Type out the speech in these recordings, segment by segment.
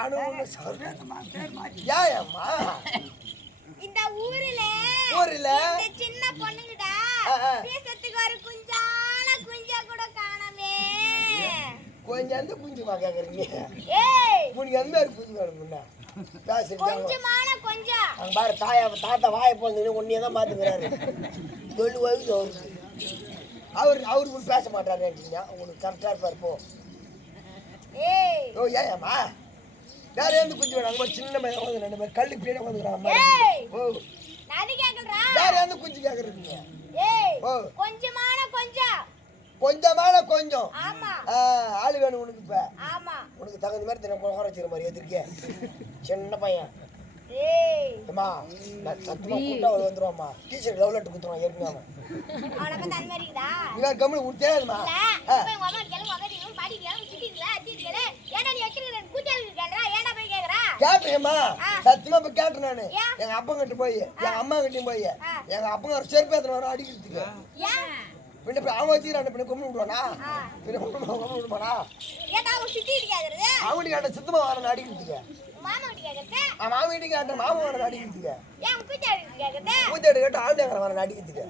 நானும் ஏம்மா இந்த ஊர்ல இந்த சின்ன பொண்ணுங்கடா பேசத்துக்கு ஒரு குஞ்சா கூட காணமே. கொஞ்சம் எந்த குஞ்சுமா கேக்குறீங்க? உனக்கு எந்த ஒரு குஞ்சு வேணும்னா கொஞ்சம் அங்க பாரு தாத்தா வாயை போந்து ஒன்னே தான் பாத்துக்கிறாரு. சொல்லு வயசு அவருக்கு பேச மாட்டாரு. உங்களுக்கு கரெக்டா இருப்பாரு. போ ஏம்மா வேற எந்த குஞ்சு வேணும்? அங்க சின்ன பையன் 2 பேர் கல்லுக்கு பின்னாடி வந்துக்கிறாங்க. வேற எந்த குஞ்சு கேக்குறீங்க? கொஞ்சமான கொஞ்சம் ஆளு வேணும் உனக்கு. இப்ப உனக்கு தகுந்த மாதிரி தினம் குறை வச்சுக்கிற மாதிரி எதிர்க்கே சின்ன பையன். அம்மா சத்தியமா கூட்டா வந்துருவாம்மா. டீச்சர் லவ் லெட்டர் குத்துருவான் ஏற்கனவே. இவன் கம்முனு உனக்கு தெரியாதுமா. கேட்டேம்மா சத்தியமா இப்ப கேட்டேன் நானு. எங்க அப்பா கிட்ட போய் எங்க அம்மா கிட்டையும் போய் எங்க அப்பா ஒரு செருப்பு எத்தனை வரும் அடிக்கிறதுக்கு. பின்ன அவன் வச்சுக்கிறான். பின்ன கும்பிட்டு விடுவானா? பின்ன கும்பிட்டு விடுவானா? அவனுக்கு கேட்ட சுத்தமா வரணும் அடிக்கிறதுக்கு. மாமா வீட்டுக்கு கேட்ட மாமா வரணும் அடிக்கிறதுக்கு. பூத்தேடு கேட்ட ஆண்டேங்கிற வரணும் அடிக்கிறதுக்கு.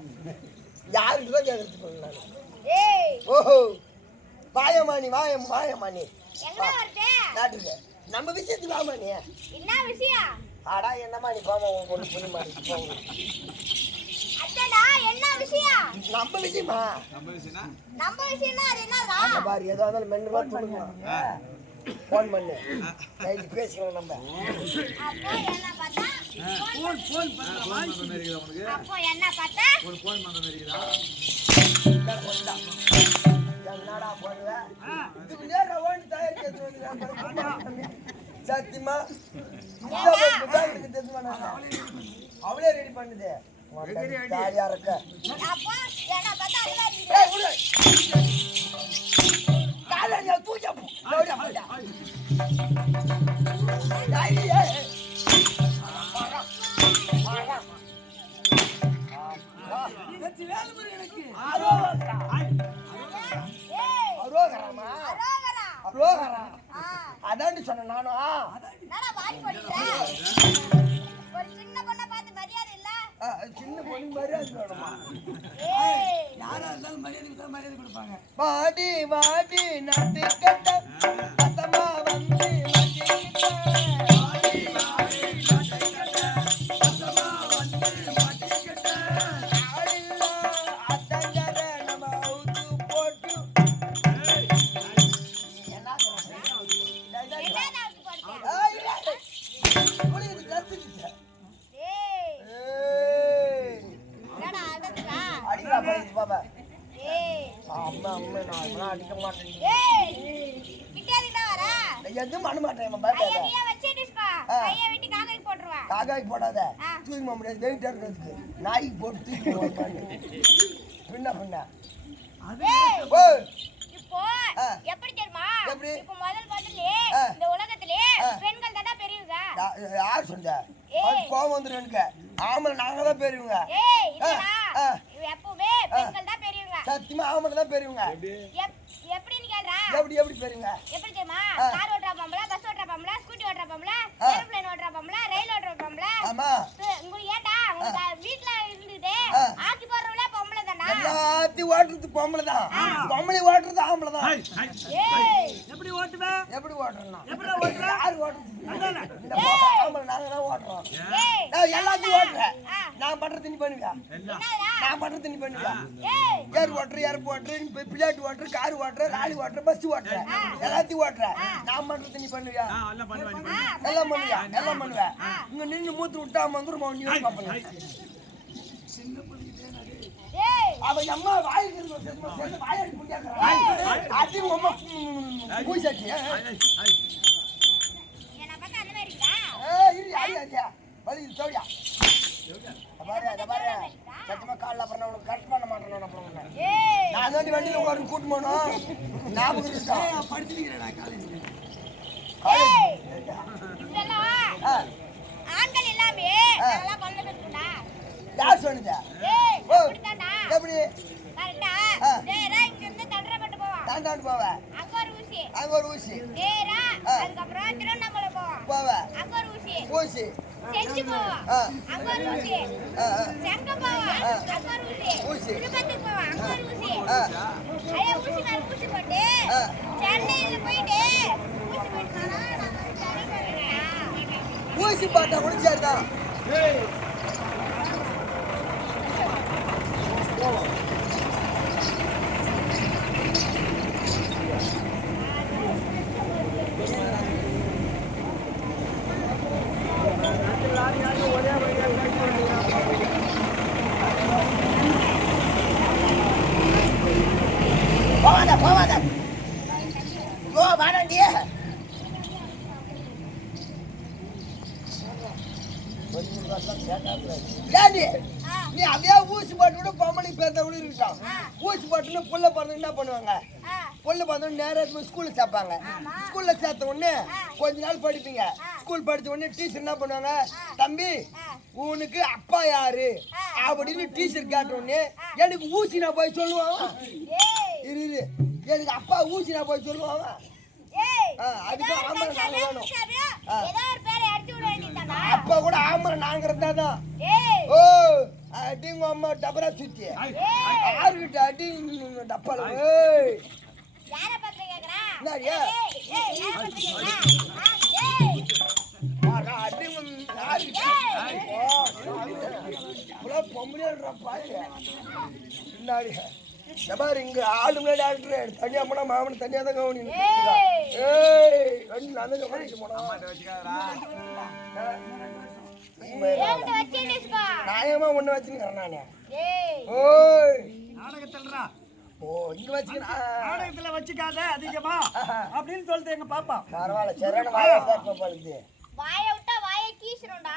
யாருக்கு தான் கேட்கறதுக்கு நான். ஓஹோ வாயமானி வாயமானி நாட்டுக்கு நம்ம விஷயத்துக்கு வாமானி. என்ன விஷயம்? ஆடா என்னமா நீ போமா பொண்ணு புரிய மாட்டேங்குது. போங்க என்ன விஷயம்? நம்ம விஷயமா? நம்ம விஷயம்னா அது என்னடா? பாரு ஏதோ இருந்தாலும் மென்னு வா சொல்லுங்க. ஃபோன் பண்ணு நைட் பேசிக்கலாம் நம்ம. அப்போ என்ன பார்த்தா ஃபோன் பண்ற மாதிரி இருக்குதா உங்களுக்கு? அப்போ என்ன பார்த்தா ஃபோன் பண்ற மாதிரி இருக்குதா? என்னடா போடுற? இதுக்கு நேரா ஓடி தயார் கேட்டு வந்து சத்தியமா அவளே ரெடி பண்ணுது. ஜாலியா இருக்க. அப்போ என்ன பார்த்தா அது மாதிரி காலையில தூஜா போ. ஓடியா போடா. அதான் சொன்ன நானும். ஒரு சின்ன பொண்ணை பார்த்து மரியாதை இல்ல. சின்ன பொண்ணு மரியாதை வேணுமா? யாரா இருந்தாலும் மரியாதை கொடுப்பாங்க. வாடி வாடி நாட்டு கட்ட பத்தமா வந்து அடிக்க மாட்டேன். எதுவும் பண்ண மாட்டேன். காக்காய்க்கு போடாத தூக்கி முடியாது. வெயிட்டா இருக்கிறதுக்கு நாய்க்கு போட்டு தூக்கி பின்ன பின்ன எப்படி தெரியுமா? இப்ப முதல்ல இந்த உலகத்திலே பெண்கள் தானே பெரியவங்க. யார் சொன்ன? கோவம் வந்துடும் எனக்கு. ஆம்பளை நாங்க தான் பெரியவங்க. எப்பவுமே பெண்கள் தான் பெரியவங்க. சத்தியமா ஆம்பளை தான் பெரியவங்க. எப்படின்னு கேக்குறா? எப்படி பெரியவங்க? எப்படி தெரியுமா? கார் ஓட்டுற பொம்பளை, பஸ் ஓட்டுற பொம்பளை, ஸ்கூட்டி ஓட்டுற பொம்பளை, ஏரோப்ளேன் ஓட்டுற பொம்பளை, ரயில் ஓட்டுற பொம்பளை. ஆமா. உங்களுக்கு ஏட்டா உங்க வீட்ல இருந்துட்டு ஆக்கி போறவளே பொம்பளை தானா? எல்லாத்தையும் ஓட்டுறது பொம்பளை தான். பொம்பளை ஓட்டுறது ஆம்பளை தான். எப்படி ஓட்டுவே? எப்படி ஓட்டுறோம்? எப்படி ஓட்டுற? யார் ஓட்டுறது? இந்த ஆம்பளை நாங்க தான் ஓட்டுறோம். எல்லாத்தையும் ஓட்டுறேன். நான் பண்றது நீ பண்ணுவியா? நான் பண்றது நீ பண்ணுவியா? ஏர் ஓட்டுற ஏர் ஓட்டுற பிள்ளையாட்டு ஓட்டுற கார் ஓட்டுற லாரி ஓட்டுற பஸ் ஓட்டுற எல்லாத்தையும் ஓட்டுற. நான் பண்றது நீ பண்ணுவியா? எல்லாம் பண்ணுவியா? எல்லாம் பண்ணுவேன். இங்க நின்று மூத்து விட்டா வந்துருமா? நீ பாப்பல அவன் அம்மா வாயிலிருந்து வாயாடி புடியாக்குறான். அது அம்மா பூசாச்சி. என்ன பார்த்தா அந்த மாதிரி இருக்கா? இரு யாரியா வலி சோடியா பாரு சத்தியமா காலைல அப்புறம் உனக்கு கரெக்ட் பண்ண மாட்டேன். அப்புறம் நான் தாண்டி வண்டியில் உட்காந்து கூட்டு போனோம். ஞாபகம் இருக்கா? படிச்சிருக்கிறேன் காலேஜ். ஆண்கள் எல்லாமே அதெல்லாம் கொண்டு இருக்குடா. யார் சொன்னது? அப்படிதான்டா. எப்படி? கரெக்ட்டா? நேரா இங்க இருந்து தண்டரப்பட்டு போவா. தாண்டாண்டு போவ. அங்க ஒரு ஊசி அங்க ஒரு ஊசி நேரா அதுக்கப்புறம் திருவண்ணாமலை போவோம் போவேன் அங்க ஒரு ஊசி ஊசி செஞ்சு போவோம் அங்க ஒரு ஊசி செங்க போவோம் அங்க ஒரு ஊசி திருப்பதிக்கு போவோம் அங்க ஒரு ஊசி அதே ஊசி மேல ஊசி போட்டு சென்னையில போயிட்டு ஊசி போட்டுனா நம்ம சென்னை போறோம் ஊசி பாட்டா கூட சரிதான் போவாத ஓ வாடண்டியே நீ அப்படியே ஊசி போட்டு கூட பொம்மனுக்கு பேர்த்த கூட இருக்கான் ஊசி போட்டுன்னு புள்ள பிறந்து என்ன பண்ணுவாங்க புள்ள பிறந்த நேரம் ஸ்கூல்ல சேர்ப்பாங்க ஸ்கூல்ல சேர்த்த உடனே கொஞ்ச நாள் படிப்பீங்க ஸ்கூல் படிச்ச உடனே டீச்சர் என்ன பண்ணுவாங்க தம்பி உனக்கு அப்பா யாரு அப்படின்னு டீச்சர் கேட்ட உடனே எனக்கு ஊசி நான் போய் சொல்லுவான் இரு எனக்கு அப்பா ஊசி நான் போய் சொல்லுவான் அதுக்கு ஆம்பளை நாங்க வேணும் அப்பா கூட ஆம்பளை நாங்க இருந்தாதான் ஓ அடிங்க அம்மா டபரா சுத்தி யாருக்கிட்ட அடி டப்பால பின்னாடி இங்க ஆளு முன்னாடி ஆடுற தனியா போனா மாமன் தனியா தான் கவனி நான் தான் கவனிக்க போனா நாயமா ஒண்ணு வச்சுக்கிறேன் நானே ஓய் நாடகத்துலடா ஓ இங்க வச்சுக்கிறேன் நாடகத்துல வச்சுக்காத அதிகமா அப்படின்னு சொல்லிட்டு எங்க பாப்பா பரவாயில்ல சரியான வாயை தான் பழுது வாயை விட்டா வாயை கீசுறோம்டா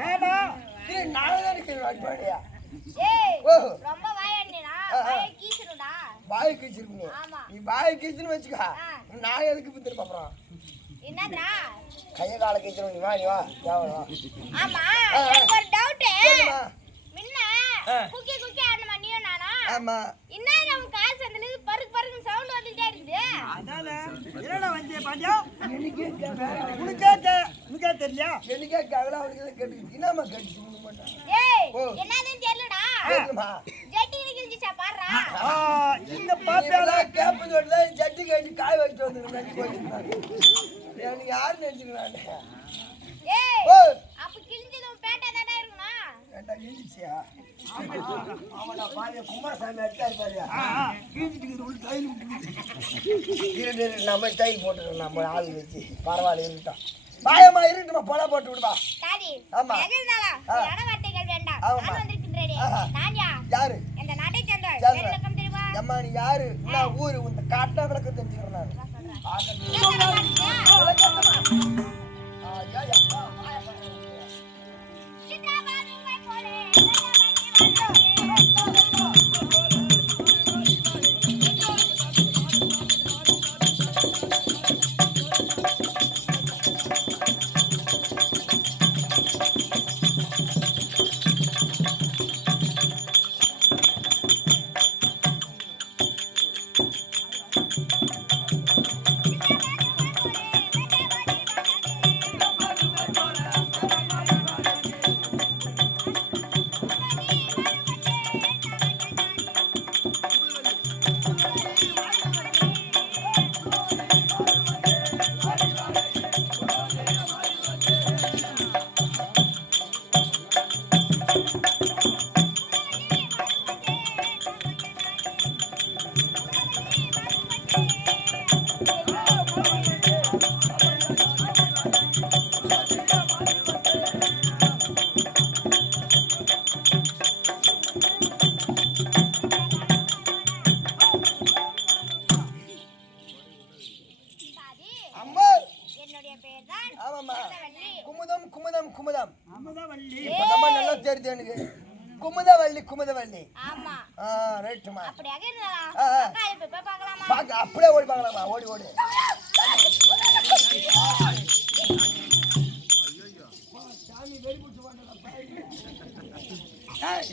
நாமா நான் தான் இருக்கேன் அடிப்பாடியா ஏய் ரொம்ப வாயண்ணேனா வாயை கீசுறோம்டா வாயை கீச்சிருக்கீங்க நீ வாயை கீச்சுன்னு வச்சுக்கா நான் எதுக்கு பித்திரு பாப்பறோம் என்னடா கைய கால கீச்சுறோம் நீ வா தேவடா ஆமா எனக்கு ஒரு டவுட் முன்ன குக்கி ஆடணுமா நீயும் நானா ஆமா என்ன நம்ம கால் சந்தல பருக்கு சவுண்ட் வந்துட்டே இருக்குது அதால என்னடா வந்தே பாஞ்சா உனக்கே தெரியல எனக்கே கவலை அவளுக்கு கேட்டு என்னமா கேட்டு மாட்டா ஏய் என்னன்னு தெரியலடா கேளுமா ஜட்டி கிழிஞ்சிச்சா பாறா இங்க பாப்பேடா கேப் சொல்றத ஜட்டி கட்டி காய் வச்சிட்டு வந்துறேன் எனக்கு யார் நினைச்சுக்கிறானே ஏய் அப்ப கிழிஞ்சதும் பேட்டா தானே இருக்குமா பேட்டா கிழிஞ்சிச்சியா அவனா பாய குமாரசாமி அடிச்சாரு பாரியா கிழிஞ்சிட்டு உள்ள டைல் இரு நம்ம டைல் போட்டுறோம் நம்ம ஆள் வச்சு பரவாயில்ல இருக்கட்டும் பாயமா இருக்கட்டுமா போல போட்டு விடுவா டாடி ஆமா எதிர்தாளா இடவட்டைகள் வேண்டாம் நான் வந்திருக்கின்றேனே நான் யாரு இந்த நாட்டை சேர்ந்தவர் விளக்கம் தெரியுமா அம்மா நீ யாரு நான் ஊரு இந்த காட்டா விளக்கம் தெரிஞ்சுக்கிறேன் குமுதவள்ளி ஆமா ரைட்மா அப்படியே இருந்தாலும் அக்கா இப்ப போய் பார்க்கலாமா பாக்க அப்படியே ஓடி பார்க்கலாமா ஓடி சாமி வெறி புடிச்சு வாண்டடா ஏய்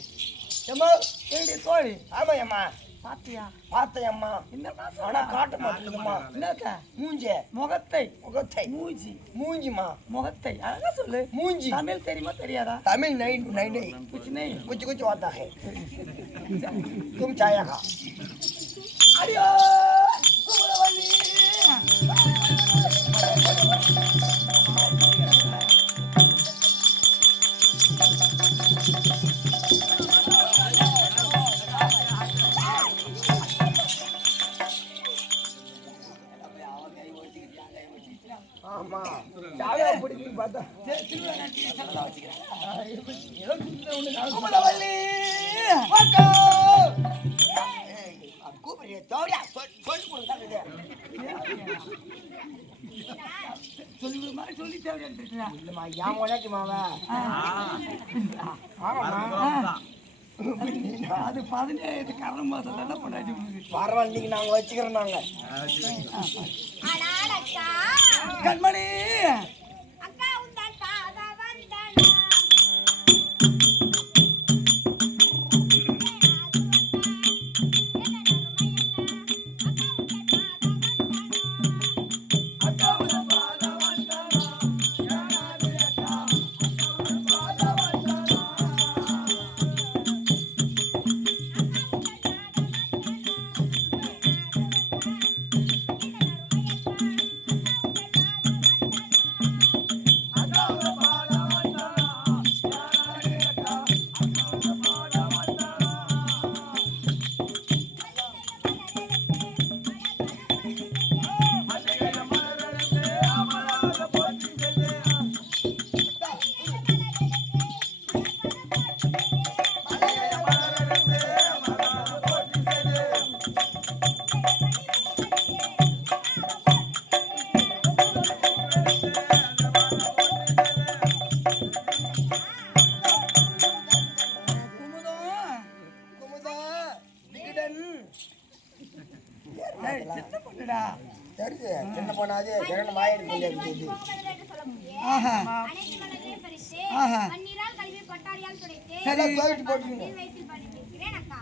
ஏமா ஏண்டி தோழி ஆமா ஏமா பாத்தியா பார்த்தேம்மா. என்னமா ஆனா காட்ட மாட்டேங்குதும்மா. என்னத்த மூஞ்சே முகத்தை முகத்தை மூஞ்சிமா முகத்தை அழகா சொல்லு. மூஞ்சி தமிழ் தெரியுமா தெரியாதா? தமிழ் नहीं नहीं नहीं कुछ नहीं कुछ कुछ आता है तुम चाया खा अरे कुमरवल्ली ஆமா சாயா பிடிக்கும் பார்த்தா திருவிழா நாட்டி செலவா வச்சுக்கிறேன். ஏதோ சுத்த ஒண்ணு குமரவல்லி வாக்கோ கூப்பிடுறிய தோடியா சொல்லி கொடுங்க சொல்லு மாதிரி சொல்லி தேவையா? இல்லம்மா ஏன் உனக்கு மாவா ஆமாம்மா அது 17 கரண மாசத்துல பொண்டாட்டி பரவாயில்ல நீங்க நாங்க வச்சுக்கிறோம் நாங்க ஆனால் அக்கா கண்மணி அக்கா உந்தன் பாதா வந்தனா சின்ன பொண்ணுடா. தெரியுது சின்ன பொண்ணாது இரண்டு வாயிடு தெரியுது ஆஹா அனைத்து மலர்களையும் பறித்து ஆஹா. பன்னீரால் கழுவி பட்டாரியால் துடைத்து சரி தோயிட்டு போட்டுருங்க நீர் வைத்து படுத்திருக்கிறேன் அக்கா.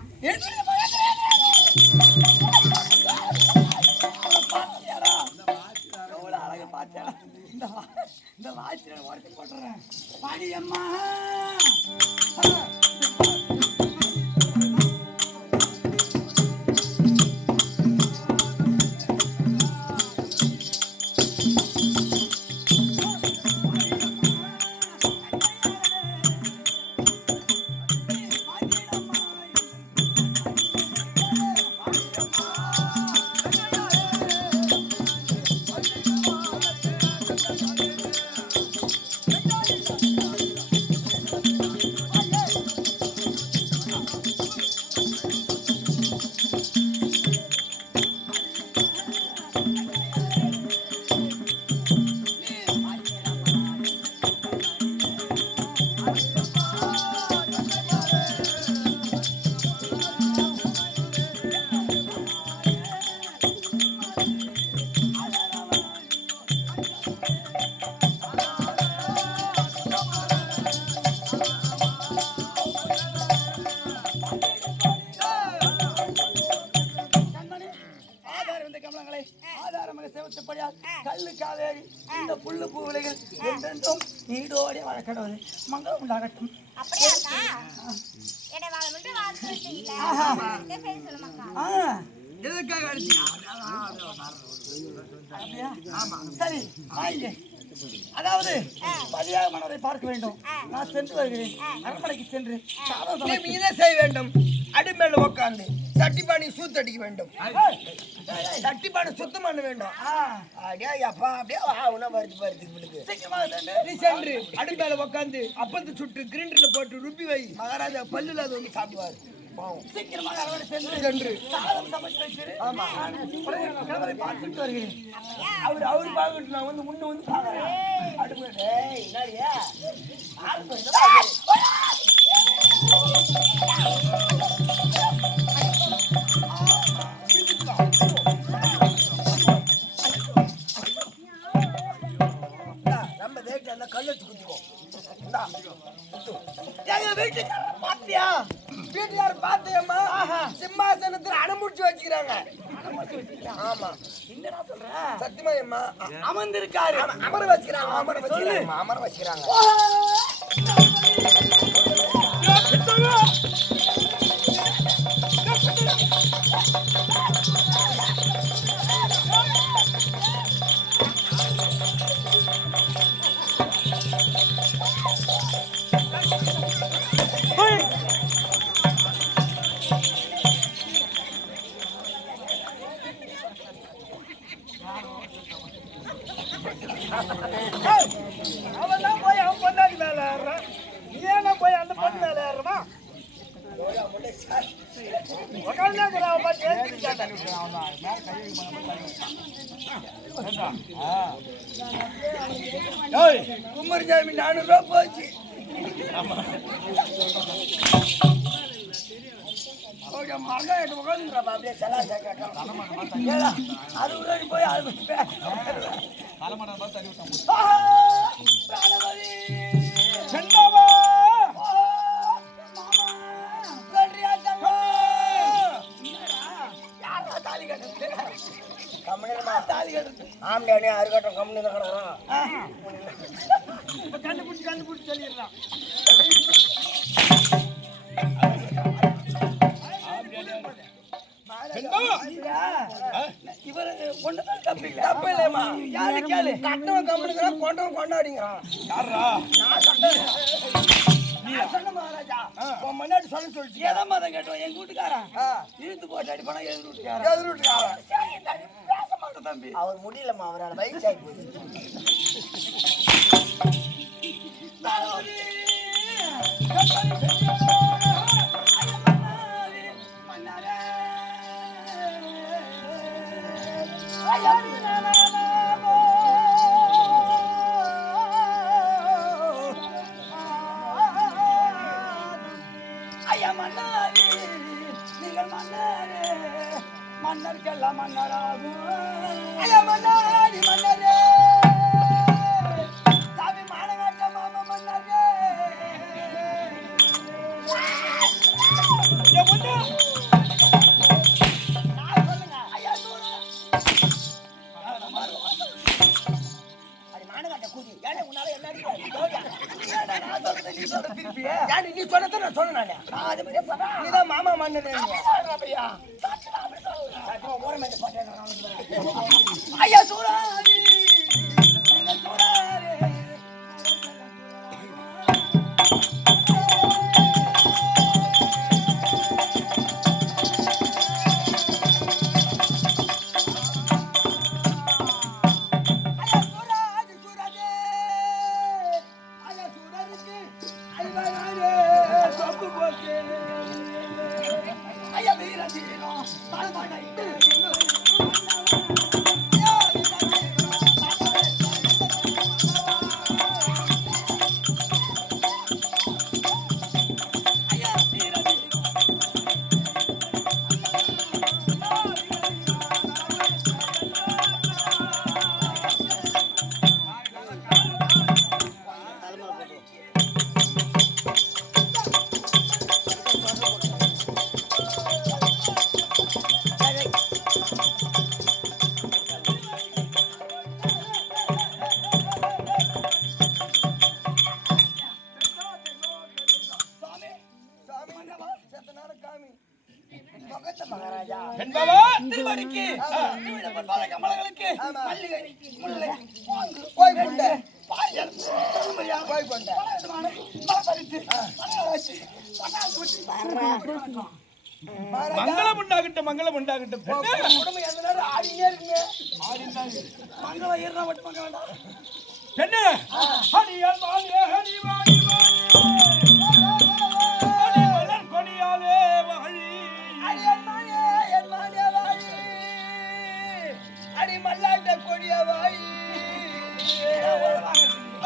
இந்த வாட்சில உடச்சு போட்டுறேன். பாடி அம்மா கல்லு காவேரி இந்த புல்லு பூவிலைகள் என்றென்றும் நீடோடி வழக்கடவுது மங்களம் உண்டாகட்டும். அப்படியா அக்கா? என்னை வாழ மட்டும் வாழ்த்து விட்டீங்களா? இந்த பேர் சொல்லுமாக்கா. எதுக்காக அடிச்சீங்க அப்படியா? சரி வாங்க. அதாவது பதியாக மனதை பார்க்க வேண்டும். நான் சென்று வருகிறேன். அரண்மனைக்கு சென்று சாதம் சமைத்து இதை செய்ய வேண்டும். அடிமேல உட்காந்து சட்டிப்பானி சூத்தடிக்க வேண்டும். சட்டிப்பானை சுத்தம் பண்ண வேண்டும். அப்படியே அப்பா அப்படியே வருது சீக்கிரமாக நீ சென்று அடிமேல உட்காந்து அப்பத்தை சுட்டு கிரைண்டர்ல போட்டு ருப்பி வை. மகாராஜா பல்லுல அது வந்து சாப்பிடுவாரு. சீக்கிரமாக அரண்மனை சென்று சென்று சாதம் சமைத்து வைத்து ஆமா கணவரை பார்த்துட்டு வருகிறேன். அவரு பார்க்கட்டு நான் வந்து முன்ன வந்து பாக்குறேன். அடுப்பு என்னடியா நம்ம வேட்டு அந்த கல்லு குத்திக்கோ. எங்க வீட்டுக்காரர் பாத்தியா? வீட்டுக்கார பாத்தியம்மா சிம்மாசனத்துல அனுமுடிச்சு வச்சுக்கிறாங்க. ஆமா என்னடா சொல்ற? சத்தியமா அம்மா அமர்ந்திருக்காரு. அமர வச்சுக்கிறாங்க. அமர வச்சுக்கிறாங்க. அவன் தான் போய் அவன் பொண்டாட்டி மேல ஏறுறான். நீ ஏன்னா போய் அந்த பொண்ணு மேல ஏறுறமா? குமரி சாமி 400 ரூபா போச்சு. மகன் உட்காந்துங்கிறப்ப அப்படியே செலா சேர்க்க 60 ரூபாய்க்கு போய் ஆம்பளை அருகாட்டம் கம்பெனி தான் கிடக்குறான். கண்டுபிடிச்சு சொல்லிடுறான். இவரு கொண்டதான் தப்பு இல்லையம்மா. யாரு கேளு கட்டவன் கம்பெனிங்கிறான் கொண்டவன் கொண்டாடிங்கிறான். சொன்ன மகாராஜா உன் முன்னாடி சொல்ல சொல்லிட்டு ஏதம்மா அதை கேட்டோம். எங்க வீட்டுக்காரன் இழுத்து போட்டு அடி பண்ணா எதிர் வீட்டுக்காரன் பேச மாட்டோம் தம்பி. அவர் முடியலம்மா, அவரால் வயசாகி போச்சு. மன்னருக்கெல்லாம் மன்னராகும். மன்னாரி மன்னரே சாமி மானகாட்ட மாமா மன்னரே. நீ சொன்னதான் நான் சொன்னேன். நீதான் மாமா மன்னன். ஐயா சூராரி திருமணிக்கு கமலங்களுக்கு மல்லிகை முல்லை போய் கொண்ட போய் கொண்ட மங்களம் உண்டாகட்டும் மங்களம் உண்டாகட்டும். குடும்பம் எந்த நேரம் ஆடினே இருக்குங்க. மங்களம் ஏறினா மட்டும் மங்க வேண்டாம். என்ன ஹரியால் மாலே ஹரி வாடி வாடி மலர் கொடியாலே வாழி அடியன் மாலே என் மாலே வாழி அடி மல்லாட்ட கொடிய வாழி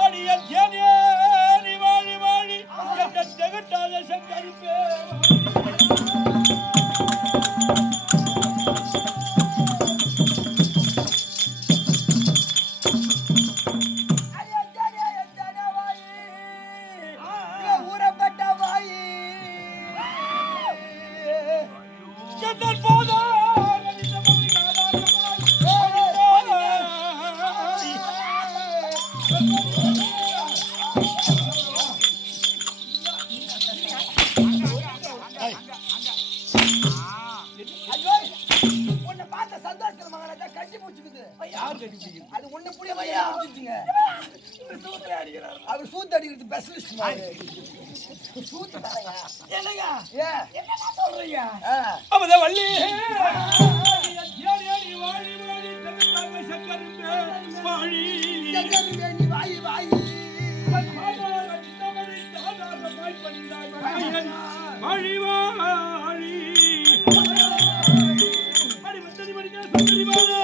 அடியல் சேனே ஹரி வாழி வாழி என்ற ஜெகட்டாத சங்கரிப்பே ஐயோ, உன்னை பார்த்த சந்தோஷத்துல மகாராஜா கட்டி பிடிச்சிக்குது. யார் கட்டி பிடிக்குது? அது உன்னை புரிய வையா பிடிச்சிங்க. அவர் சூத்து அடிக்கிறது ஸ்பெஷலிஸ்ட் மாதிரி. சூத்து தானங்க. என்னங்க ஏன் என்ன சொல்றீங்க? அப்பதான் வள்ளி ஏறி வாழி வாழி தகுத்தாங்க சக்கருமே வாழி நீ வாயி வாயி வாழி வாழி அடி மத்தடி மடிக்க சுந்தரி வாழே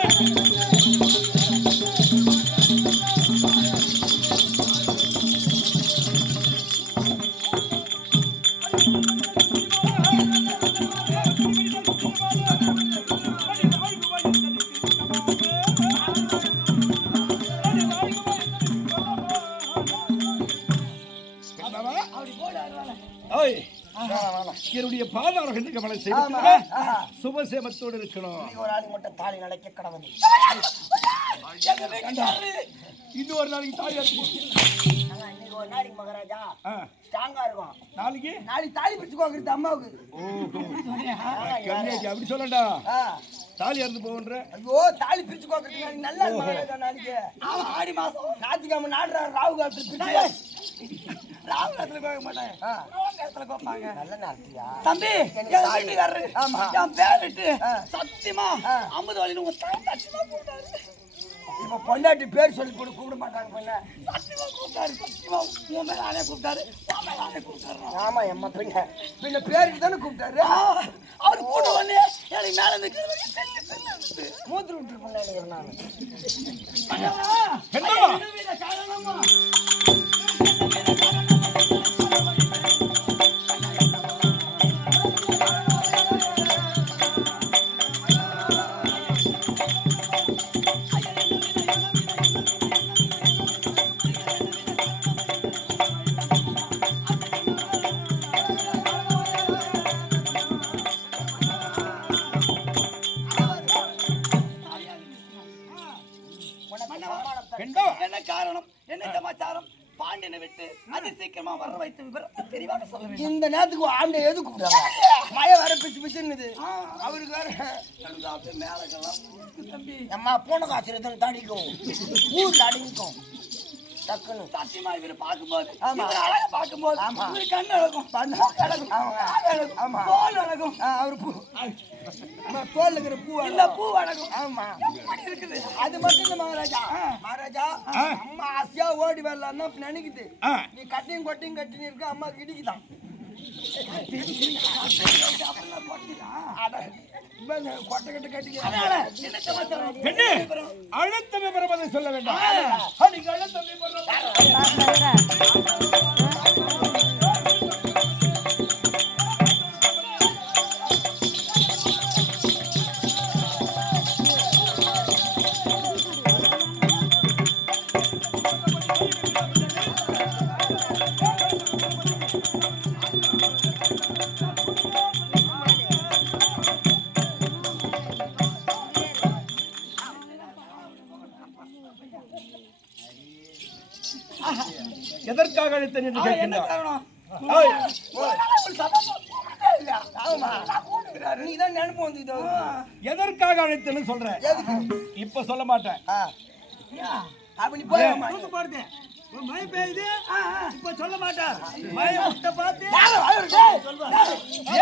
என்னுடைய பாதாரகத்தை கமலை செய்து சுபசேமத்தோடு இருக்கணும். ஒரு நாளைக்கு மட்டும் தாலி நடக்க கடவுள். இன்னொரு நாளைக்கு தாலியா இன்னைக்கு ஒரு நாளைக்கு மகாராஜா ஸ்ட்ராங்கா இருக்கும். நாளைக்கு தாலி பிடிச்சுக்கோங்கிறது அம்மாவுக்கு. அப்படி சொல்லண்டா தாலி அறுந்து போன்ற. ஐயோ தாலி பிரிச்சுக்கோங்கிறது நாளைக்கு நல்லா இருக்கும். நாளைக்கு ஆடி மாசம் ஞாயிற்றுக்கிழமை நாடுறாரு ராகு காலத்துல ராகு காலத்துல போக மாட்டேன். நல்ல நேரத்தியா தம்பி என் வீட்டுக்காரரு என் பேரிட்டு சத்தியமா 50 வழியில உங்க சத்தியமா கூப்பிட்டாரு. இப்ப பொண்டாட்டி பேர் சொல்லி கூட கூப்பிட மாட்டாங்க. பொண்ண சத்தியமா கூப்பிட்டாரு. சத்தியமா உன் மேல ஆனே கூப்பிட்டாரு. உன் மேல ஆனே கூப்பிட்டாரு. ஆமா எம்மா பின்ன பேருக்கு தானே கூப்பிட்டாரு. அவரு கூட்ட உடனே எனக்கு மேல இருந்து மூத்திர விட்டு பண்ண நான் என்ன காரணம் என்ன சமாச்சாரம் பாண்டியனை விட்டு அதி சீக்கிரமா வர வைத்து விவரத்தை தெளிவாக சொல்ல வேண்டும். இந்த நேரத்துக்கு ஆண்டை எது கூப்பிடுறாங்க? மழை வர பிசு பிசுன்னுது. அவருக்கு வேற மேலக்கெல்லாம் தம்பி அம்மா போன காய்ச்சல் தாண்டிக்கும் ஊர்ல அடங்கிக்கும் டக்குன்னு. சத்தியமா இவரை பார்க்கும்போது ஆமா. இவரை அழகா பார்க்கும்போது ஆமா. இவரு கண்ணு அழகும் மூக்கு அழகும் காது அழகும் ஆமா. தோல் அழகும் அவரு பூ தோல்ல இருக்கிற பூ இந்த பூ அழகும் ஆமா எப்படி இருக்குது. அது மட்டும் இல்ல மகாராஜா. மகாராஜா அம்மா ஆசையா ஓடி வரலான்னு நினைக்குது. நீ கட்டியும் கொட்டையும் கட்டின்னு இருக்க அம்மா கிடிக்குதான். கொட்டை கட்டு கட்டிக்க என்ன சமாச்சாரம் பெண்ணே அழுத்த விவரம் அதை சொல்ல வேண்டாம். நீங்க அழுத்த எதற்காக அழுத்த என்று என்ன கேட்கின்றார். காரணம் நீதான் நினைப்பு வந்து எதற்காக அழைத்தேன்னு சொல்றேன். இப்ப சொல்ல மாட்டேன். அப்படி போய் மழை பெய்யுது இப்ப சொல்ல மாட்டார். மழை முட்டை பார்த்து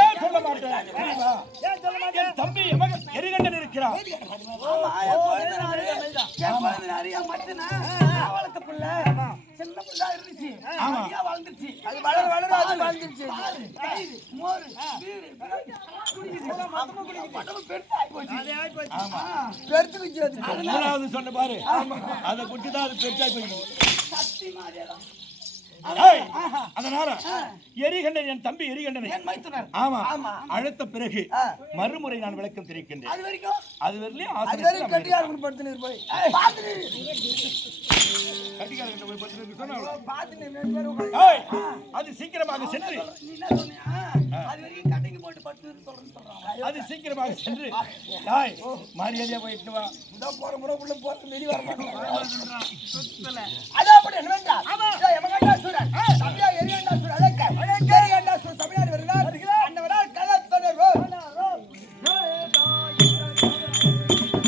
ஏன் சொல்ல மாட்டேன் தெரியுமா? என் தம்பி மகன் எரிகண்டன் இருக்கிறான். வளர்த்த புள்ள சின்ன புள்ள இருந்துச்சு வளர்ந்துருச்சு. அது வளர வளர அது வளர்ந்துருச்சு. மோர் பெருத்துக்குச்சு அது. மூணாவது சொன்ன பாரு அதை குட்டிதான் அது பெருசாய் போயிடுது. அதனால எரிகண்டன் என் தம்பி எரிகண்டனை ஆமா அழைத்த பிறகு மறுமுறை நான் விளக்கம் தெரிவிக்கின்றேன். அது வரைக்கும் அது வரலையும் கட்டியாருக்கு படுத்துன்னு போய் அது சீக்கிரமாக சென்று நீ என்ன சொன்னியா? அது வரைக்கும் கட்டிங்க போட்டு பட்டு சொல்றான். அது சீக்கிரமாக சென்று தாய் மரியாதையா போயிட்டு வா. இதான் போற முறை உள்ள போறது வெளிய வர மாட்டேன். அதான் அப்படி என்ன வேண்டாம். யமகண்டாசுரன் தம்பியா எரியண்டாசுரன் அழைக்க எரியண்டாசுரன்